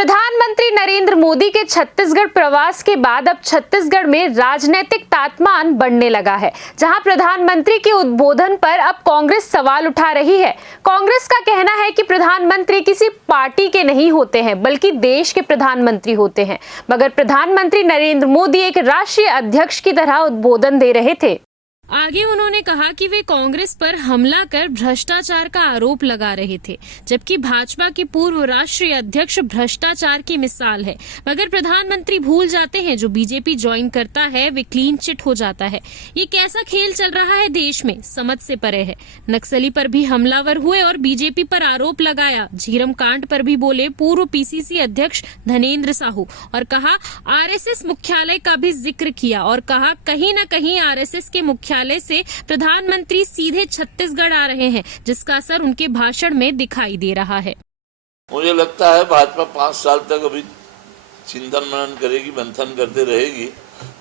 प्रधानमंत्री नरेंद्र मोदी के छत्तीसगढ़ प्रवास के बाद अब छत्तीसगढ़ में राजनीतिक तापमान बढ़ने लगा है, जहां प्रधानमंत्री के उद्बोधन पर अब कांग्रेस सवाल उठा रही है। कांग्रेस का कहना है कि प्रधानमंत्री किसी पार्टी के नहीं होते हैं, बल्कि देश के प्रधानमंत्री होते हैं। मगर प्रधानमंत्री नरेंद्र मोदी एक राष्ट्रीय अध्यक्ष की तरह उद्बोधन दे रहे थे। आगे उन्होंने कहा कि वे कांग्रेस पर हमला कर भ्रष्टाचार का आरोप लगा रहे थे, जबकि भाजपा के पूर्व राष्ट्रीय अध्यक्ष भ्रष्टाचार की मिसाल है। मगर प्रधानमंत्री भूल जाते हैं, जो बीजेपी ज्वाइन करता है वे क्लीन चिट हो जाता है। ये कैसा खेल चल रहा है देश में, समझ से परे है। नक्सली पर भी हमलावर हुए और बीजेपी पर आरोप लगाया। झीरम कांड पर भी बोले पूर्व पीसीसी अध्यक्ष धनेंद्र साहू, और कहा आरएसएस मुख्यालय का भी जिक्र किया और कहा कहीं न कहीं आरएसएस के मुख्यालय से प्रधानमंत्री सीधे छत्तीसगढ़ आ रहे हैं, जिसका असर उनके भाषण में दिखाई दे रहा है। मुझे लगता है भाजपा 5 साल तक अभी चिंतन मनन करेगी, मंथन करते रहेगी,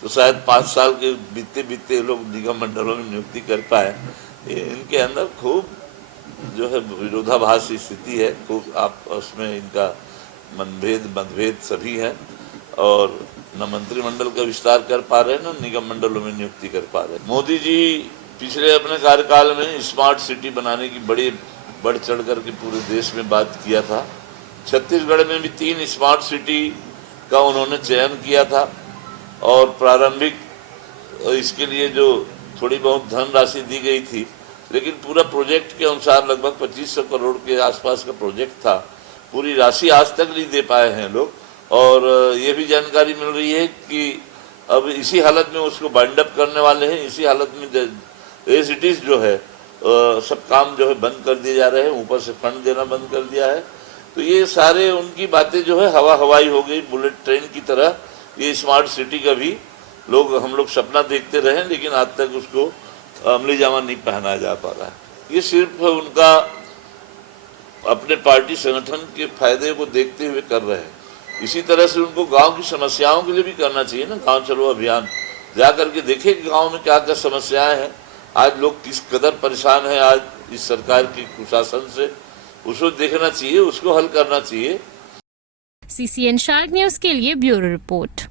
तो शायद 5 साल के बीतते लोग निगम मंडलों में नियुक्ति कर पाए। इनके अंदर खूब जो है विरोधाभासी स्थिति है, खूब आप उसमें इनका मतभेद सभी है, और न मंत्रिमंडल का विस्तार कर पा रहे हैं, न निगम मंडलों में नियुक्ति कर पा रहे हैं। मोदी जी पिछले अपने कार्यकाल में स्मार्ट सिटी बनाने की बढ़ चढ़ करके पूरे देश में बात किया था। छत्तीसगढ़ में भी 3 स्मार्ट सिटी का उन्होंने चयन किया था, और प्रारंभिक इसके लिए जो थोड़ी बहुत धनराशि दी गई थी, लेकिन पूरा प्रोजेक्ट के अनुसार लगभग 2500 करोड़ के आसपास का प्रोजेक्ट था। पूरी राशि आज तक नहीं दे पाए हैं लोग, और ये भी जानकारी मिल रही है कि अब इसी हालत में उसको बाइंड अप करने वाले हैं। इसी हालत में एज इट इज जो है सब काम जो है बंद कर दिए जा रहे हैं, ऊपर से फंड देना बंद कर दिया है। तो ये सारे उनकी बातें जो है हवाई हो गई, बुलेट ट्रेन की तरह। ये स्मार्ट सिटी का भी हम लोग सपना देखते रहे, लेकिन आज तक उसको अमली जामा नहीं पहनाया जा पा रहा है। ये सिर्फ उनका अपने पार्टी संगठन के फायदे को देखते हुए कर रहे हैं। इसी तरह से उनको गांव की समस्याओं के लिए भी करना चाहिए ना, गांव चलो अभियान जा करके देखें कि गांव में क्या क्या समस्याएं हैं, आज लोग किस कदर परेशान हैं आज इस सरकार की कुशासन से, उसको देखना चाहिए, उसको हल करना चाहिए। CCN शार्क न्यूज के लिए ब्यूरो रिपोर्ट।